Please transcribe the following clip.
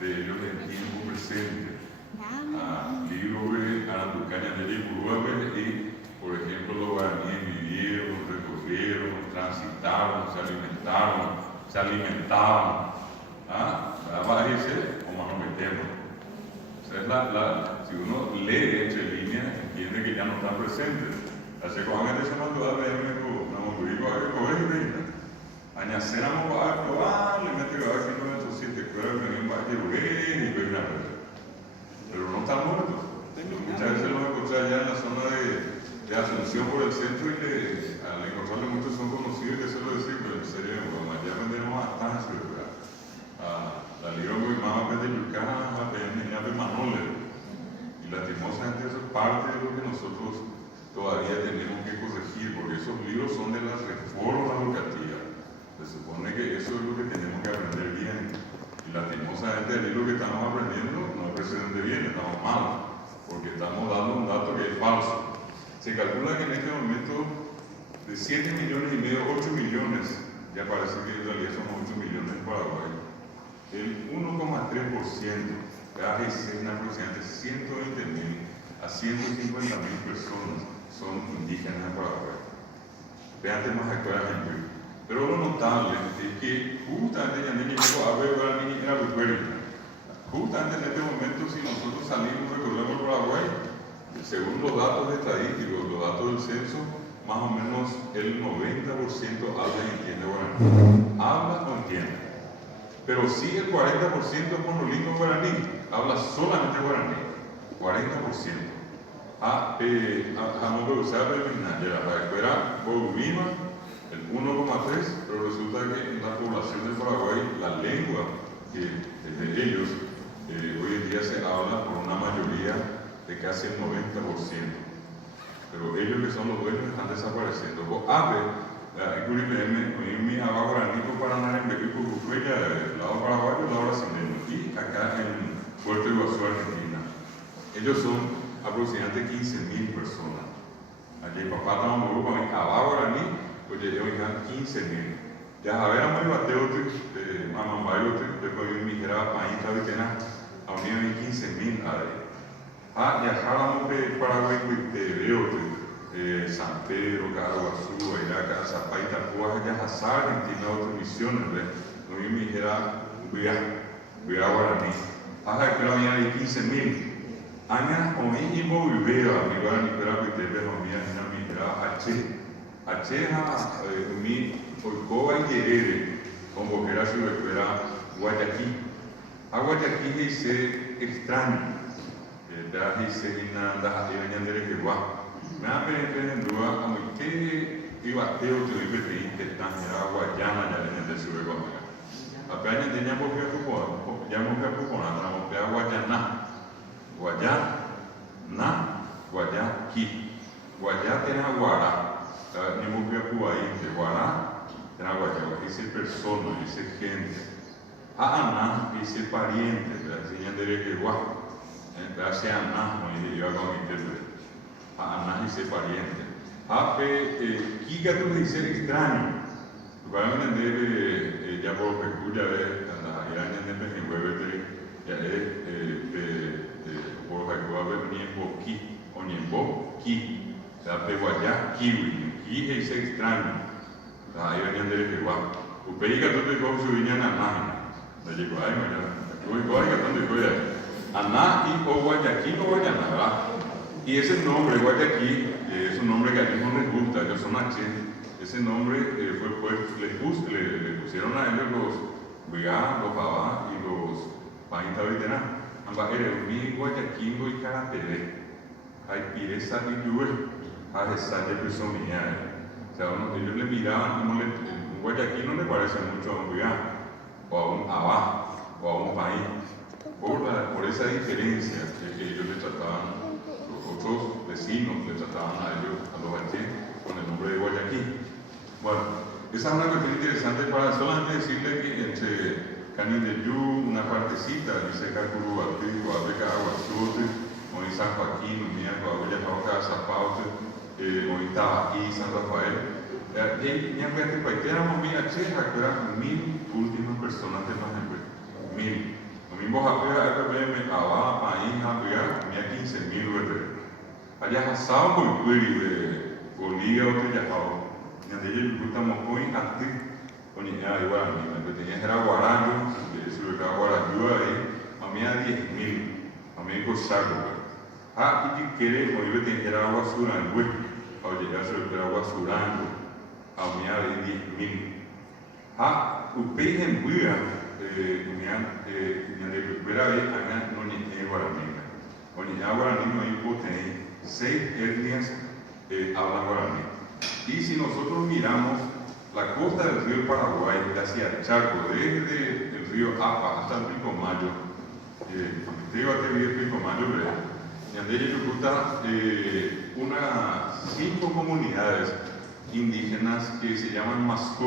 de ellos en tiempo presente. Libro de Aranducaña de Liburúa y, por ejemplo, los guaraníes vivieron, recorrieron, transitaron, se alimentaban. Aparece como nos metemos. O sea, si uno lee entre líneas, entiende que ya no están presentes. Así que cuando se mandó a ver, no me digo, añaceramos probablemente que va a ser uno de esos 7 cuerpos que vienen a y ver una vez. Pero no están muertos. Muchas veces los encontré allá en la zona de Asunción por el centro y al encontrarle muchos son conocidos, que se lo decir, pero en serio, allá vendemos hasta la libra muy más de Yucán, de Manole. Y lastimosamente eso es parte de lo que nosotros todavía tenemos que corregir, porque esos libros son de las reformas educativas. Se supone que eso es lo que tenemos que aprender bien. Y lastimosamente el libro que estamos aprendiendo no es precisamente bien, estamos mal, porque estamos dando un dato que es falso. Se calcula que en este momento de 7 millones y medio, 8 millones, ya parece que en realidad somos 8 millones en Paraguay, el 1,3%, cada escena aproximadamente 120.000 a 150.000 personas son indígenas en Paraguay. Vean temas actualmente. Pero lo notable es que justamente justamente en este momento, si nosotros salimos y recorremos Paraguay, según los datos estadísticos, los datos del censo, más o menos el 90% habla y entiende guaraní. Habla o entiende. Pero sí el 40% es monolingüe guaraní, habla solamente guaraní. 40%. El 1,3%, pero resulta que en la población de Paraguay la lengua que es de ellos hoy en día se habla por una mayoría de casi el 90%. Pero ellos que son los dueños están desapareciendo. Mi abaguaraníco para andar en Bequico, del lado paraguayo, el lado brasileño, y acá en Puerto Iguazú, Argentina. Ellos son aproximadamente 15.000 personas. Allí papá estaba muy grupo, abaguaraní, pues yo dije 15.000. Ya a ver a mi bateo, mamambayo, después de mi jera país, tabitena, a mí me 15.000 ahí. Ya jalamos de Paraguay, de Veo, San Pedro, Caraguazú, Airaca, Zapaita, Púa, ya Hazar, Argentina, otras misiones, no vi mi jera, voy a guaraní. Pero había de 15.000. Aña, o mi hijo viveo, a mi guaraní, pero a mi tepe, o mi aña, mi jera, mi Oicoba y Guerrero, como que era su escuela Guayaquil. A Guayaquil dice extraño. Dice Inanda, Iranyandere Kewa. Me ha pedido en duda, como que ibateo te dice que están en Guayana, ya en el sur de Guayana. Apenas teníamos que ocupar, ya hemos que ocupar, tenemos que Guayana. Guayaqui. Guayá tiene Guará. Ni muy ahí, de Guará, tiene Guayá. Dice persona, dice gente. Ana dice pariente, Iranyandere Kewa. Gracias a Ana, como yo hago mi intérprete. Ana dice pariente. Kika tú dice extraño. Para entender, ya por peculia de la iraña de Peñuevete, ya por peculia de Niembo Ki, o Niembo Ki, la peguayá kiwi, Ki dice extraño. La iraña de Peguá. Upeiga tú te coges su viña en la máquina. La llegó ahí, mañana. Yo voy a donde voy ahí. Aná y o Guayaquil o Guayana, ¿verdad? Y ese nombre, Guayaquil, es un nombre que a ellos no les gusta, ellos son H. Ese nombre le pusieron a ellos los Vigá, los Babá y los Painta Veterán. Ambas eran mi Guayaquil y Carapere. Hay pireza y lluvia, a esa de persona. O sea, ellos le miraban como un Guayaquil no le parece mucho a un Vigá, o a un Abá, o a un país. Por esa diferencia que ellos le trataban, los otros vecinos le trataban a ellos, a los H, con el nombre de Guayaquil. Bueno, esa es una cuestión interesante para solamente decirle que entre Canindeyú, una partecita, dice Cacurubati, Guabeca, Aguachote, o en San Joaquín, Unía, Coahuila, Jauca, Zapaute, o en Tabaquí, San Rafael. Y en este país éramos 1.000 H, que eran 1.000 últimas personas de más 1.000. Lo mismo vos apenas me acababa país a me 15.000 USD. Allá asado con cuiri de Bolivia o Tellajao. Y ande yo estamos muy antes con ella igual a mí. Lo que tenía era guaraño, sobre cada guarayuda ahí, a mí a 10.000. A mí cosaco. Ah, y quiere, como yo tenía era agua surando, ao llegar sobre agua surando, a mí a 10.000. Ah, o peixe em buia, minha primeira vez, a não é guarani. Onde a guarani no Ipo tem 6 etnias hablan guaraní. Y si nosotros miramos la costa del río Paraguay hacia el Chaco, desde el río Apa hasta el Pilcomayo, digo hasta el Pilcomayo, y ande ejecuta unas 5 comunidades indígenas que se llaman Mascoy.